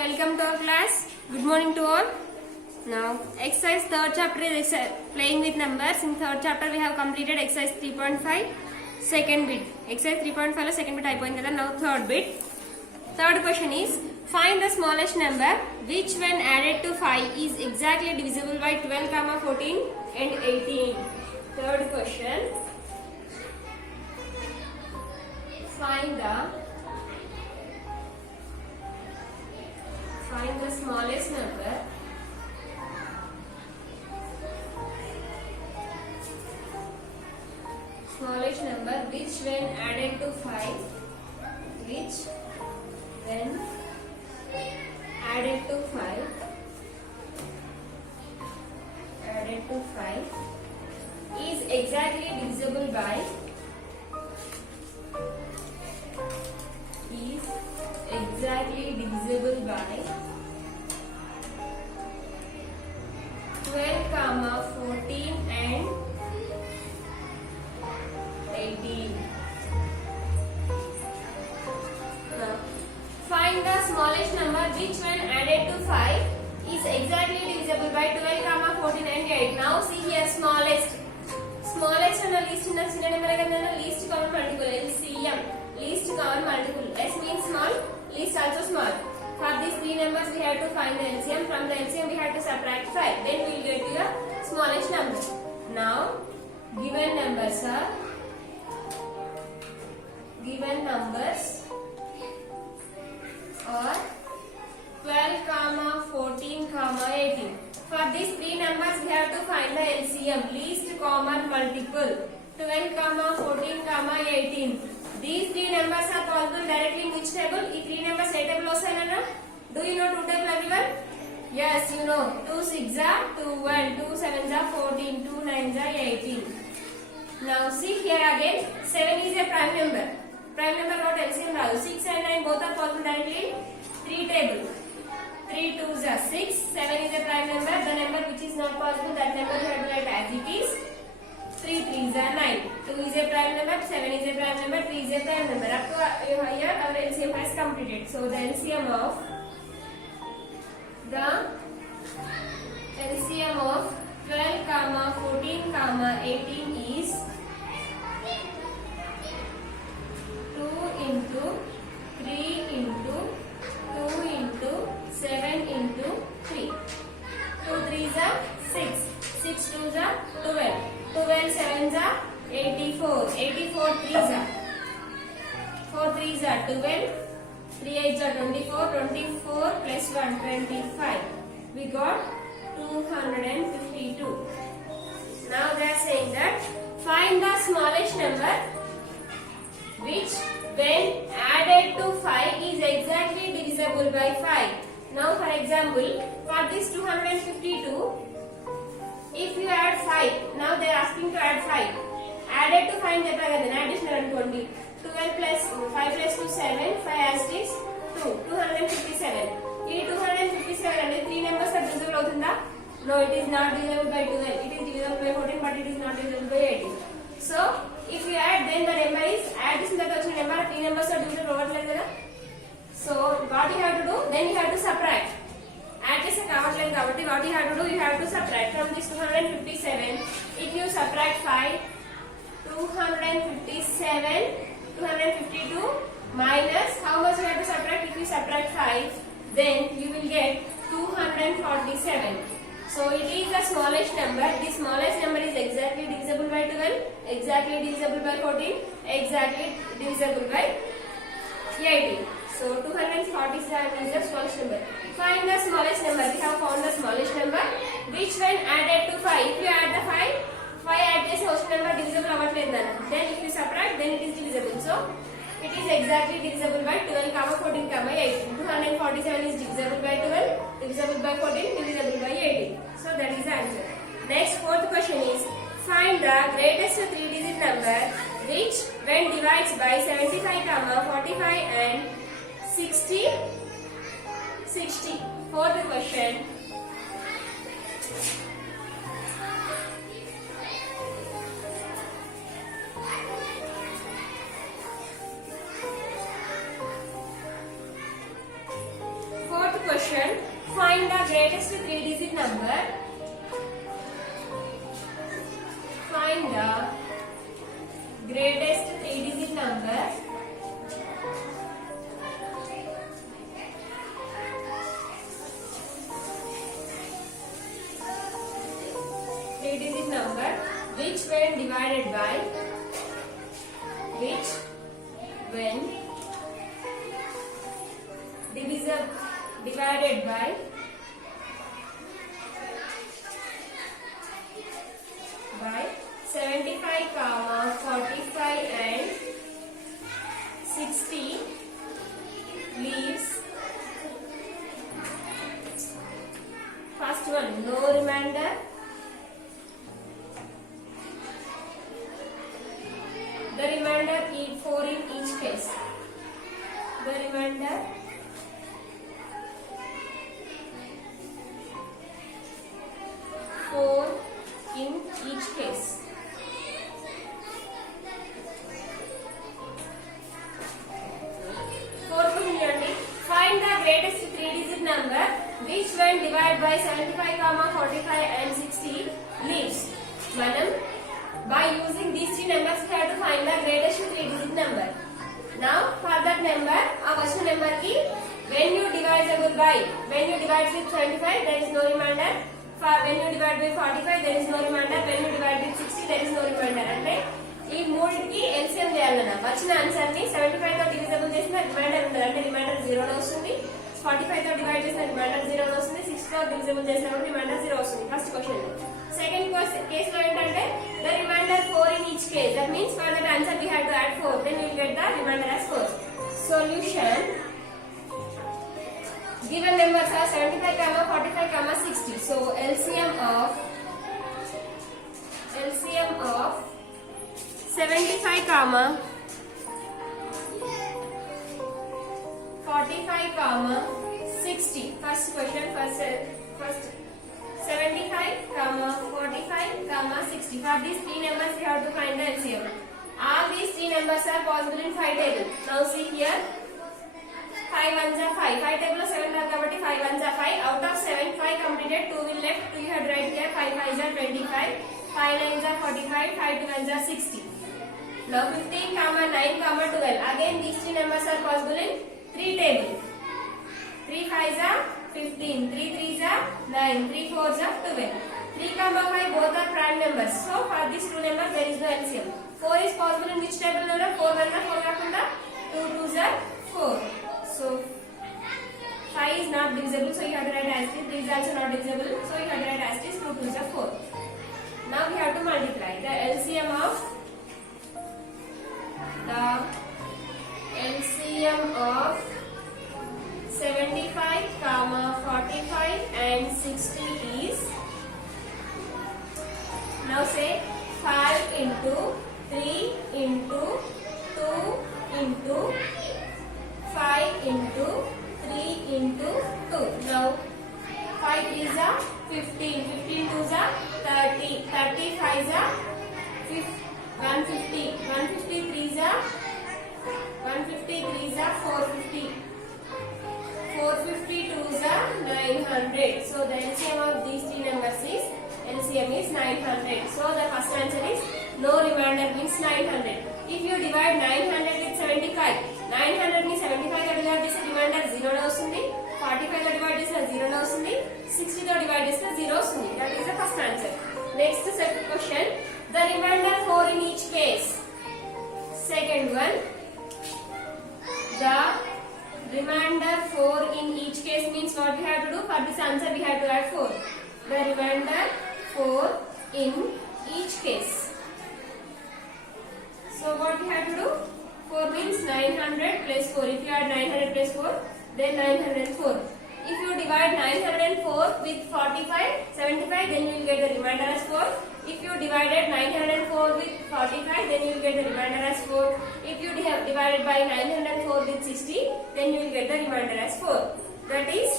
Welcome to our class. Good morning to all. Now, exercise third chapter is playing with numbers. In third chapter, we have completed exercise 3.5 second bit. Exercise 3.5 lo second bit అయిపోయింది కదా. Now third bit. Third question is find the smallest number which when added to 5 is exactly divisible by 12, 14 and 18. Third question. Find the smallest number which when added to 5 is exactly divisible by 12, 14 and 18. Now, find the smallest number which when added to 5 is exactly divisible by 12, 14 and 8. Now see here smallest and the least in the number again least common multiple LCM. Least common multiple. S means small, least also small. For these three numbers we have to find the LCM. From the LCM we have to subtract 5. Then we will get to the smallest number. Now given numbers are 12, 14, 18. For these three numbers we have to find the LCM, least common multiple. 12, 14, 18. These three numbers are possible directly in which table? These three numbers a table also na? Do you know two table everyone? Yes, you know. 2 6 are 12, 2 7 are 14, 2 9 are 18. Now see here again, 7 is a prime number. Prime number got LCM value. 6 and 9 both are possible directly in 3 table. 3 2s are 6, 7 is a prime number. The number which is not possible, that number you have to write as it is. 3 3s are 9. 2 is a prime number, 7 is a prime number, 3 is a prime number. Up to here our LCM has completed. So the LCM of 12, 14, 18 is 2 into 3 into 2 into 7 into 3. 2 3s are 6. 6 2s are 12. 12 7s are 84. 84 3s are 4 3s are 12. 3 8s are 24. 24 plus 1 25. We got 252. Now they are saying that find the smallest number which when added to 5 is exactly divisible by 5. Now for example, for this 252, if you add 5, now they are asking to add 5. Added to find the additional and 20. 12 plus 5 plus 2 7, 5 as it is 2, 257. This 257 and 3 numbers are divisible avutunda? No, it is not divisible by 12. It is divisible by 14, but it is not divisible by 18. So if you add, then the number is add this in the number. 3 numbers are divisible over kada. So what you have to do? Then you have to subtract. Add this kavatledu kabatti what you have to do? You have to subtract from this 257. If you subtract 5, 252 minus how much you have to subtract? If you subtract 5, then you will get 247. So it is the smallest number. The smallest number is exactly divisible by 12, exactly divisible by 14, exactly divisible by 18. So 247 is the smallest number. Find the smallest number. We have found the smallest number which when added to 5. If you add the 5 add this whole number divisible avatledana. Then if you subtract, then it is divisible. So it is exactly divisible by 12, 14, 18. 247 is divisible by 12, divisible by 14, divisible by 18. So that is the answer. Next fourth question is find the greatest 3-digit number which when divides by 75, 45 and 60. Fourth question. question. Find the greatest three-digit number. Find the greatest three-digit number. Three-digit number which when divided by divided by 75, 45 and 60 leaves. First one, no remainder. The remainder is 4 in each case. The remainder 4 in each case. Fourth one, find the greatest three-digit number which when divided by 75, 45 and 60 leaves. Manam, by using these three numbers, we have to find the greatest three-digit number. Now, for that number, our first number ki when you divide with 75, there is no remainder. When you divide by 45, there is no remainder. When you divide with 60, there is no remainder. అంటే ఈ మూడింటికి LCM చేయాలన్నా వచ్చిన answer ని 75 తో divisible చేసిన reminder ఉండదు, అంటే రిమైండర్ 0 వస్తుంది. 45 తో డివైడ్ చేసిన రిమైండర్ 0 వస్తుంది. 60 తో డివిజిబుల్ చేసినప్పుడు రిమైండర్ 0 వస్తుంది. ఫస్ట్ క్వశ్చన్ లో. సెకండ్ కేస్ లో ఏంటంటే the remainder 4 in each case. That means for that answer we have to add 4. Then we will get the remainder as 4. Solution. Given numbers are 75, 45, 60. So LCM of 75, 45, 60. First question. First 75, 45, 60. For these three numbers we have to find the LCM. All these three numbers are possible in 5 table. Now see here. 5 ones are 5. 5 table 7 are kabatti 5 ones are 5. Out of 7, 5 completed, 2 will left. 2 you have to write here. 5 5s are 25. 5 9s are 45. 5 2s are 60. Now 15, 9, 12. Again these three numbers are possible in 3 table. 3 5s are 15. 3 3s are 9. 3 4s are 12. 3, 5 both are prime numbers. So for these two numbers there is no LCM. 4 is possible in which table? 4 1 are 4 kakunda 2 2s are 4. So 5 is not divisible, so you have to write as this. 3 is also not divisible, so you have to write as this. 2 2s are 4. Now we have to multiply the LCM of 75, 45 and 60 is, now say 5 into 3 into 2 into 5 into 3 into 2. Now 5 is a 15, 15 2s are 30, 30 5s are 150, 150 3s are 450, 450 2s are 900. So the LCM of these three numbers is LCM is 900. So the first answer is no remainder means 900. If you divide 900 with 75, 900 ని 75 తో divide చేస్తే reminder 0 నే వస్తుంది. 45 తో divide చేస్తే 0 నే వస్తుంది. 60 తో డివైడ్ చేస్తే 0 వస్తుంది. That is the first answer. Next second question. The remainder 4 in each case. Second one. The remainder 4 in each case means what we have to do? For this answer we have to add 4. The remainder 4 in each case. So what we have to do? 4 means 900 plus 4. If you add 900 plus 4, then 904. If you divide 904 with 45, 75, then you will get the remainder as 4. If you divided 904 with 45, then you will get the remainder as 4. If you have divided by 904 with 60, then you will get the remainder as 4. That is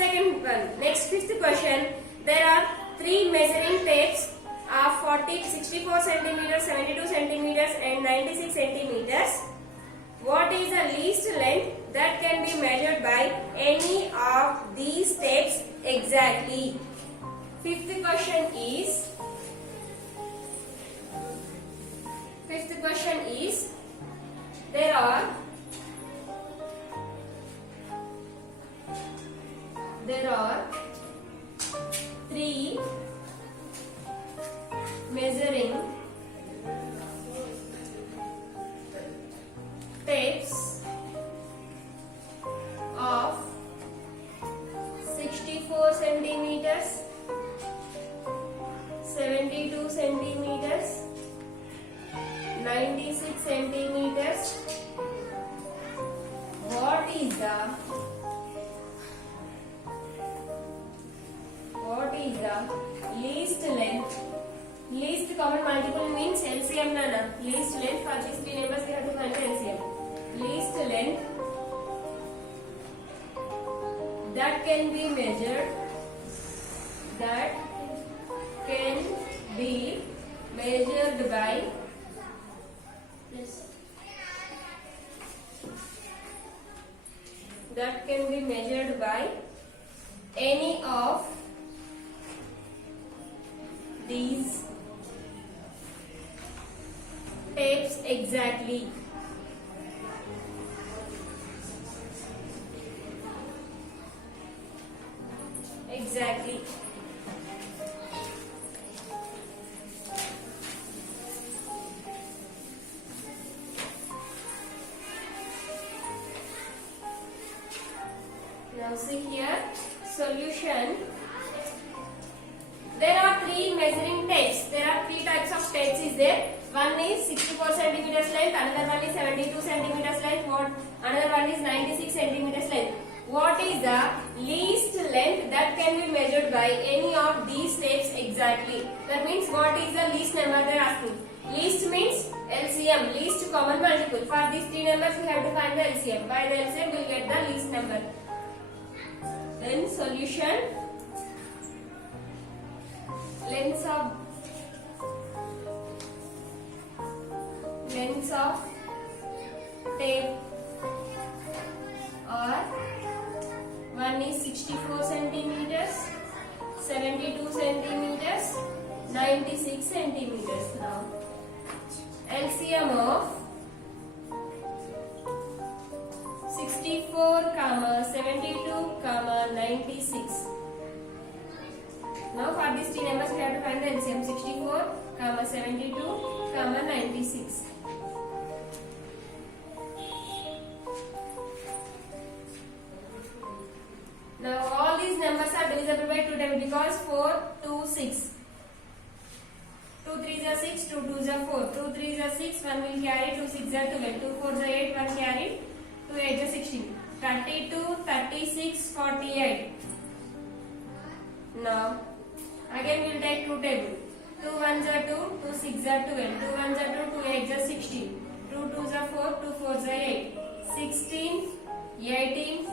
second one. Next, fifth question. There are 3 measuring tapes of 64 centimeters, 72 centimeters and 96 centimeters. What is the least length that can be measured by any of these steps exactly? Fifth question is there are three measuring tapes of 64 centimeters, 72 centimeters, 96 centimeters. What is the least length? Least common multiple means LCM nana. Least length for these three numbers we have to find the LCM. Least length that can be measured by any of these tapes exactly. Now see here, solution. There are three measuring tapes. There are three types of tapes is there. One is 64 centimeters length, another one is 72 centimeters length, another one is 96 centimeters length. What is the least length that can be measured by any of these tapes exactly? That means what is the least number they are asking. Least means LCM, least common multiple. For these three numbers we have to find the LCM. By the LCM we will get the least number. Then solution. Lengths of tape are one is 64 centimeters, 72 centimeters, 96 centimeters. Now LCM of 64, 72, 96. Now for these three numbers we have to find the LCM. 64, 72, 96. Now all these numbers are divisible by 2 times because 4, 2, 6. 2 3s are 6, 2 2s are 4. 2 3s are 6, 1 will carry, 2 6s are 12. 2 4s are 8, 1 carried, 2 8s are 16. 32, 36, 48. Now again we will take 2 tables. 2 1s are 2, 2 6s are 12. 2 1s are 2, 2 8s are 16. 2 2s are 4, 2 4s are 8. 16, 18,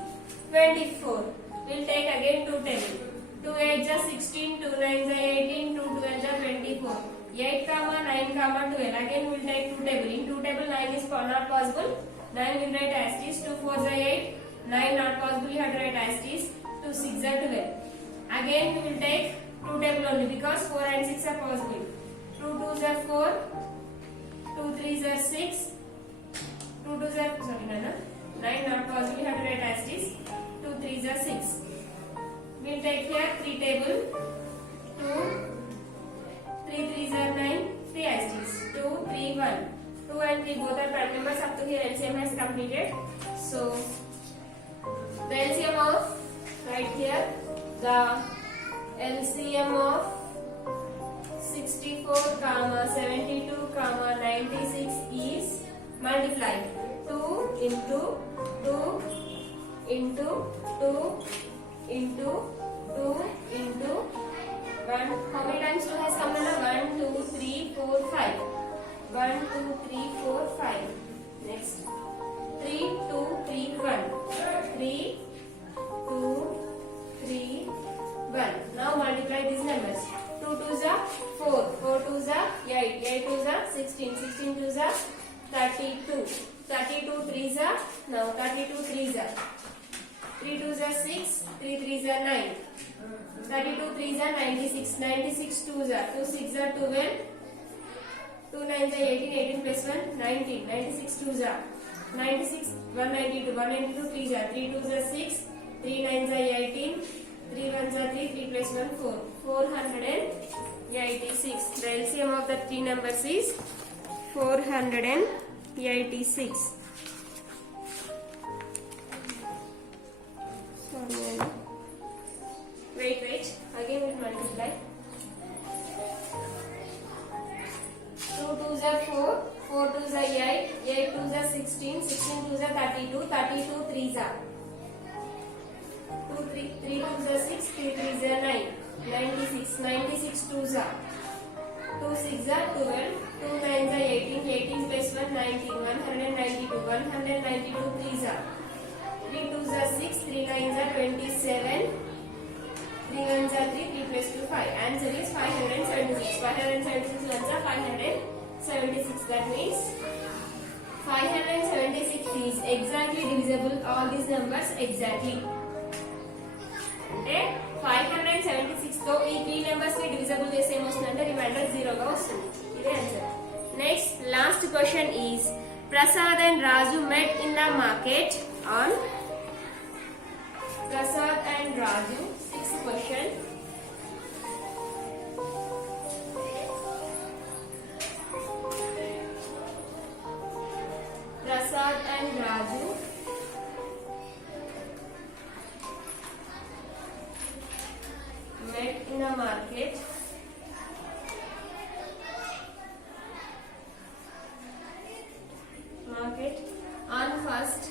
24. We will take again 2 tables. 2 8s are 16, 2 9s are 18, 2 12s are 24. 8, 9, 12. Again we will take 2 tables. In 2 tables 9 is not possible. 9 we will write as is. 2 4s are 8. 9 not possible. You have to write as is. 2 6s are 12. Again we will take 2 tables only because 4 and 6 are possible. 2 2s are 4. 2 3s are 6. 2 2s are 9 not possible. You have to write as is. 2 3s are 6. We will take here 3 tables. 2 3 3s are 9. 3 as it is. 2 3 1. 2 and 3 both are prime numbers. Up to here LCM has completed. So the LCM of right here, the LCM of 64, 72, 96 is multiplied 2 into 2 into 2 into 2 into 1. How many times 2 has come? 1 2 3 4 5. 1 2 3 4 5. Next 3 2 3 1. 3 2 3 1. Now multiply these numbers. 2 2s are 4. 4 2s are 8. 8 2s are 16. 16 2s are 32. 32 3s 6, 3 3s are 9. 32 3s are 96. 96 2s are 2 6s are 12. 2 9s are 18. 18 plus 1 19. 96 2s are 96. 192 192 3s are 3 2s are 6. 3 9s are 18. 3 1s are 3. 3 plus 1 4. 486. The LCM of the three numbers is 486. Wait. Again we multiply. 2 2s are 4. 4 2s are 8. 8 2s are 16. 16 2s are 32. 32 3s are 2 3 3 2s are 6. 3 3s are 9. 96. 96 2s are 2 6s are 12. 2 9s are 18. 18 plus 1 19. 192. 192 3s are 3 2s are 6. 3 9s are 27. 3 1s are 3. 3 plus 2 5. Answer is 576. 576 ones are 576. That means 576 is exactly divisible all these numbers exactly. అంటే 576 తో ఈ 3 numbers ని divisible చేస్తే ఏమొస్తుందంటే reminder 0 గా వస్తుంది. ఇదే answer. Next last question is Prasad and Raju met in the market on Prasad and Raju. Sixth question. Prasad and Raju met in a market on 1st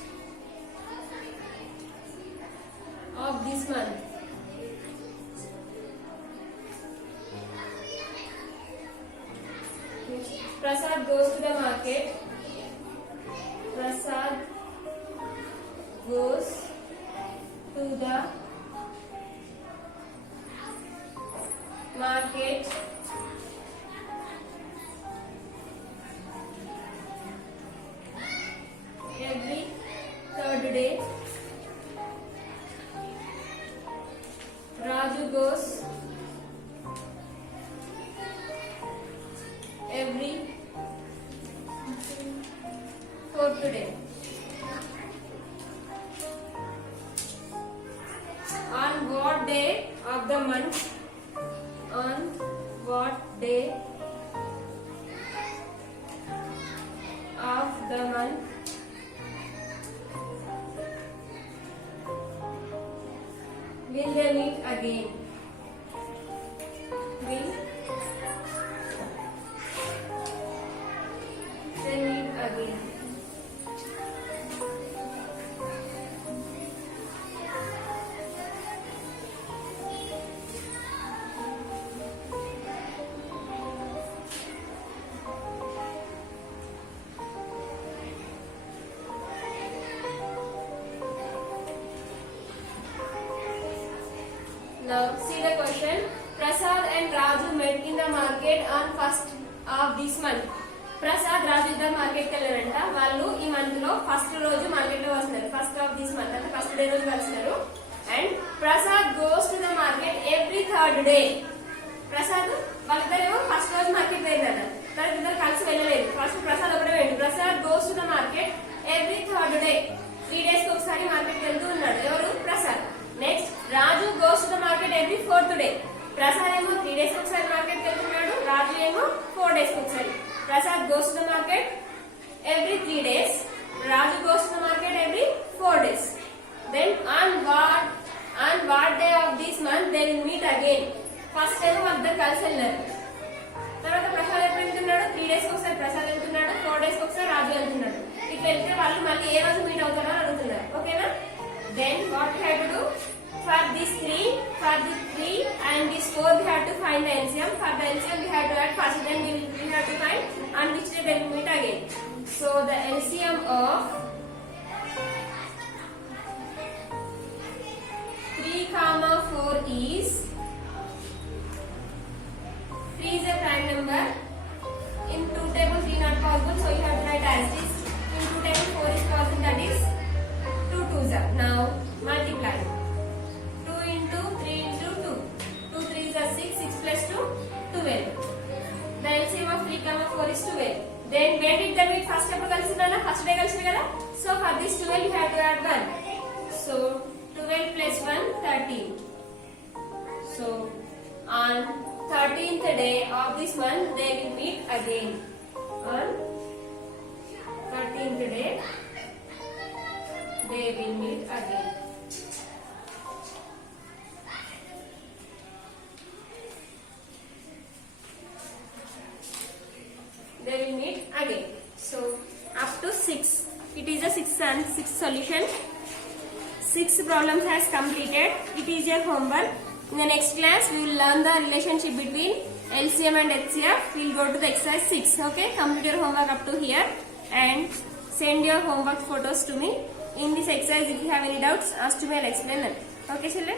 of this month. Prasad goes to the market. Prasad goes to the market every third day. Raju goes every fourth day. On what day of the month? On what day of the month will they meet again? Will they meet again? Now see the question. Prasad and Raju met in the market on 1st of this month. Prasad Raju ఇద్దరు market కి వెళ్ళారంట. వాళ్ళు ఈ month లో first రోజు market లో వస్తున్నారు. First of this month అంటే first day రోజు వస్తున్నారు. And Prasad goes to the market every third day. Prasad వాళ్ళిద్దరేమో ఫస్ట్ రోజు మార్కెట్ వెళ్ళారు. తర్వాత ఇద్దరు కలిసి వెళ్ళలేదు. ఫస్ట్ ప్రసాద్ ఒకటే వెళ్ళి. Prasad goes to the market every third day. 3 days కి ఒకసారి మార్కెట్ వెళ్తూ ఉన్నాడు. ఎవరు? Prasad. Next Raju goes to the market every fourth day. Prasad ఏమో 3 days కి ఒకసారి మార్కెట్ వెళ్తున్నాడు. రాజు ఏమో 4 days కి ఒకసారి. Prasad goes to the market every 3 days. Raju goes to the market every 4 days. Then on what day of this month they will meet again? First time వాళ్ళిద్దరు కలిసి వెళ్ళారు. తర్వాత ప్రసాద్ ఎప్పుడు వెళ్తున్నాడు? 3 days కి ఒకసారి ప్రసాద్ వెళ్తున్నాడు. 4 days కి ఒకసారి రాజు వెళ్తున్నాడు. ఇట్లా వెళ్తే వాళ్ళు మళ్ళీ ఏ రోజు మీట్ అవుతారో అని అడుగుతున్నారు. ఓకేనా? Then what we have to do? For this 3 and this 4 we have to find the LCM. For the LCM we have to add first, then we have to find on which day they will meet again. So the LCM of 3, 4 is 3 is a prime number. In 2 tables 3 not possible, so you have to write as this. In 2 tables 4 is possible, that is 2 2s are. Now multiply. for this 12 you have to add 1. So 12 plus 1, 13. So on 13th day of this month they will meet again. On 13th day they will meet again. They will meet again. So up to 6. It is a 6th solution. 6 problems has completed. It is your homework. In the next class we will learn the relationship between LCM and HCF. We will go to the exercise 6. Okay, complete your homework up to here and send your homework photos to me. In this exercise if you have any doubts, ask to me, I will explain them. Okay children.